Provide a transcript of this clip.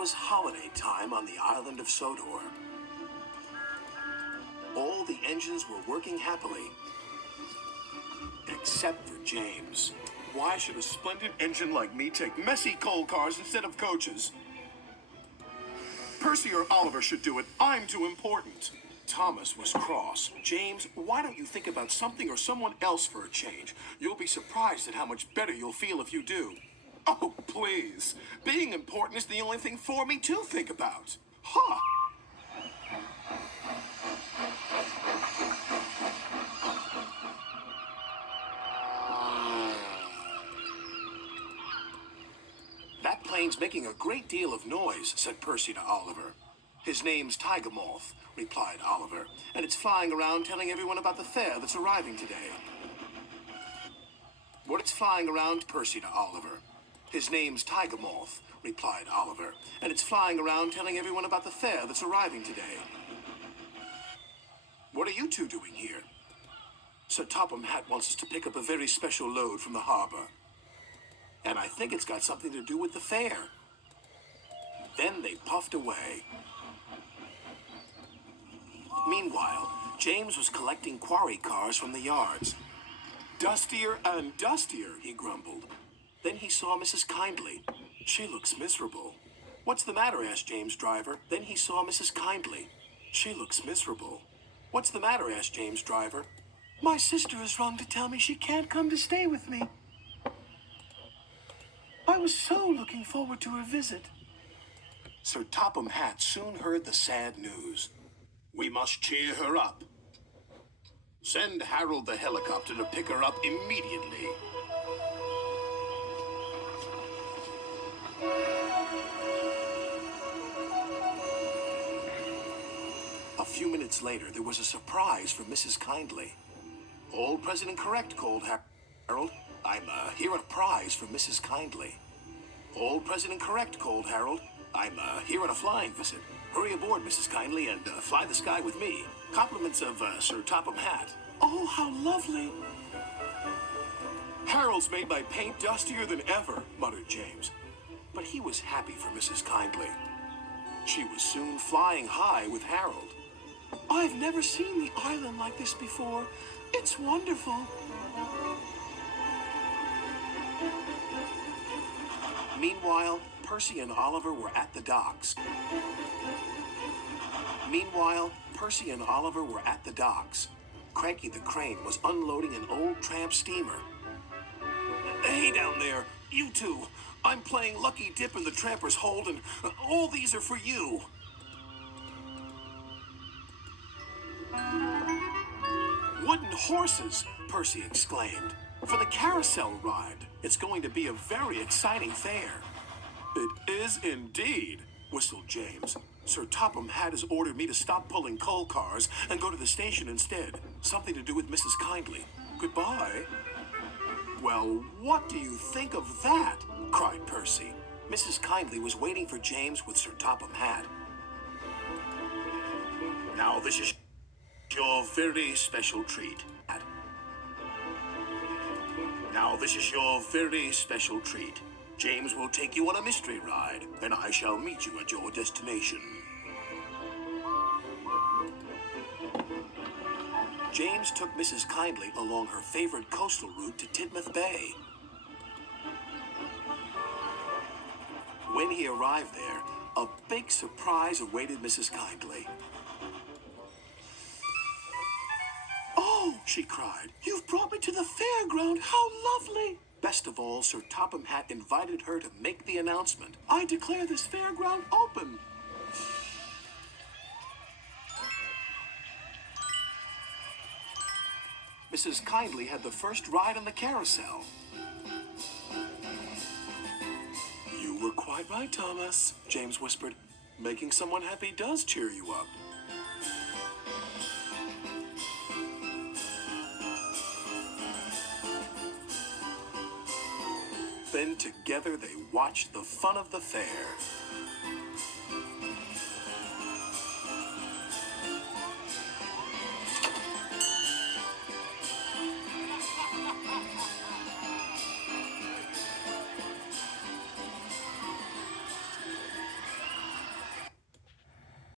was holiday time on the island of Sodor. All the engines were working happily, except for James. Why should a splendid engine like me take messy coal cars instead of coaches? Percy or Oliver should do it. I'm too important. Thomas was cross. James, why don't you think about something or someone else for a change? You'll be surprised at how much better you'll feel if you do. Oh, please. Being important is the only thing for me to think about. Huh. That plane's making a great deal of noise, said Percy to Oliver. His name's Tiger Moth, replied Oliver, and it's flying around telling everyone about the fair that's arriving today. What it's flying around, Percy to Oliver. His name's Tiger Moth, replied Oliver, and it's flying around telling everyone about the fair that's arriving today. What are you two doing here? Sir Topham Hatt wants us to pick up a very special load from the harbor. And I think it's got something to do with the fair. Then they puffed away. Meanwhile, James was collecting quarry cars from the yards. Dustier and dustier, he grumbled. Then he saw Mrs. Kyndley. She looks miserable. What's the matter? Asked James' driver. Then he saw Mrs. Kyndley. She looks miserable. What's the matter? Asked James' driver. My sister has rung to tell me she can't come to stay with me. I was so looking forward to her visit. Sir Topham Hatt soon heard the sad news. We must cheer her up. Send Harold the helicopter to pick her up immediately. A few minutes later, there was a surprise for Mrs. Kyndley. All present and correct, called Harold. I'm here on a prize for Mrs. Kyndley. All present and correct, called Harold. I'm here on a flying visit. Hurry aboard, Mrs. Kyndley, and fly the sky with me. Compliments of Sir Topham Hatt. Oh, how lovely. Harold's made my paint dustier than ever, muttered James. But he was happy for Mrs. Kyndley. She was soon flying high with Harold. I've never seen the island like this before. It's wonderful. Meanwhile, Percy and Oliver were at the docks. Cranky the crane was unloading an old tramp steamer. Hey down there, you two. I'm playing Lucky Dip in the Tramper's Hold, and all these are for you. Wooden horses, Percy exclaimed, for the carousel ride. It's going to be a very exciting fair. It is indeed, whistled James. Sir Topham Hatt has ordered me to stop pulling coal cars and go to the station instead. Something to do with Mrs. Kyndley. Goodbye. Well, what do you think of that? Cried Percy. Mrs. Kyndley was waiting for James with Sir Topham Hatt. Now this is your very special treat. Now this is your very special treat. James will take you on a mystery ride, and I shall meet you at your destination. James took Mrs. Kyndley along her favorite coastal route to Tidmouth Bay. When he arrived there, a big surprise awaited Mrs. Kyndley. Oh, she cried, you've brought me to the fairground. How lovely! Best of all, Sir Topham Hatt invited her to make the announcement. I declare this fairground open. Mrs. Kyndley had the first ride on the carousel. You were quite right, Thomas, James whispered. Making someone happy does cheer you up. Then together they watched the fun of the fair.